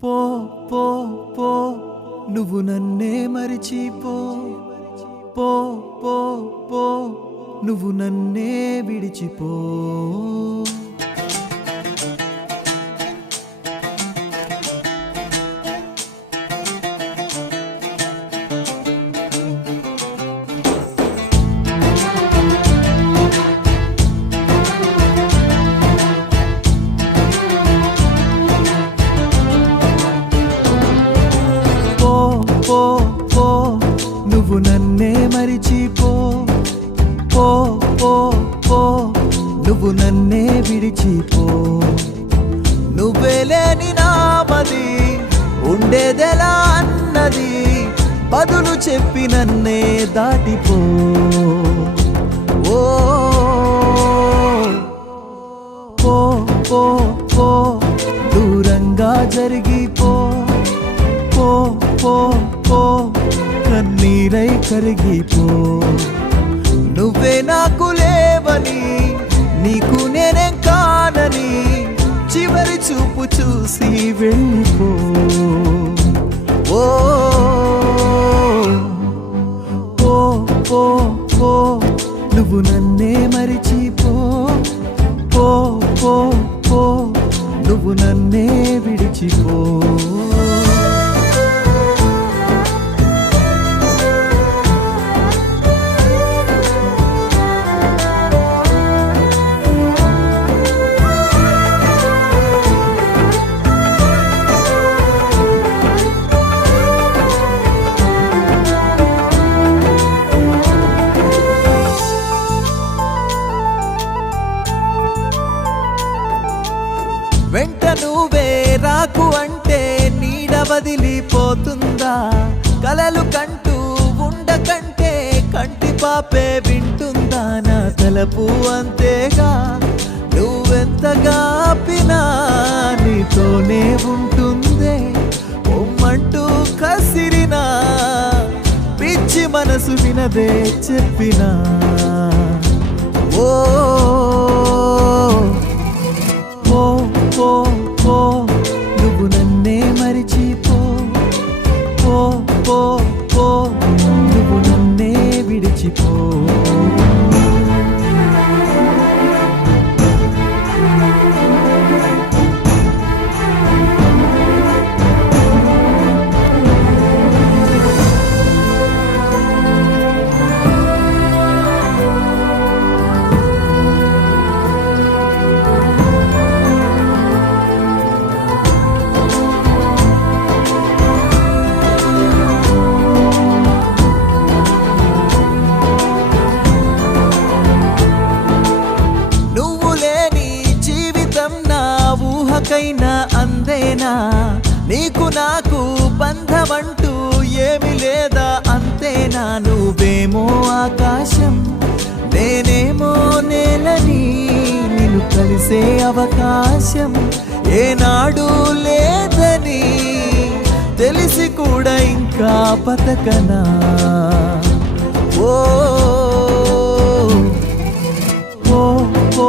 పో పో పో నువ్వు నన్నే మరిచిపో పో పో పో నువ్వు నన్నే విడిచిపో పో పో నువ్వు నన్నే మరిచిపో పో పో పో నువ్వు నన్నే విడిచిపో నువ్వే లేని నామది ఉండేదెలా అన్నది బదులు చెప్పి నన్నే దాటిపో ఓ పో పో పో దూరంగా జరిగిపో పో పో పో కన్నీరై కరిగిపో నువ్వే నాకు లేవని నీకు నేనేం కానని చివరి చూపు చూసి వెళ్ళిపో ఓ పో పో పో నువ్వు నన్నే మరిచిపో పో పో పో నువ్వు నన్నే విడిచిపో వెంట నువ్వే రాకు అంటే నీడ వదిలిపోతుందా కలలు కంటూ ఉండకంటే కంటి పాపే వింటుందా నా తలపు అంతేగా నువ్వెంతగా ఆపినా నీతోనే ఉంటుందే పొమ్మంటూ కసిరినా పిచ్చి మనసు వినదే చెప్పినా ఓ పో పో పో నువ్వు నన్నే మరిచిపో పో పో పో నువ్వు నన్నే విడిచిపో ఊహకైనా అందేనా నీకు నాకు బంధమంటూ ఏమి లేదా అంతేనా నువ్వేమో ఆకాశం నేనేమో నేలని నిన్ను కలిసే అవకాశం ఏనాడు లేదని తెలిసి కూడా ఇంకా బతకనా ఓ పో పో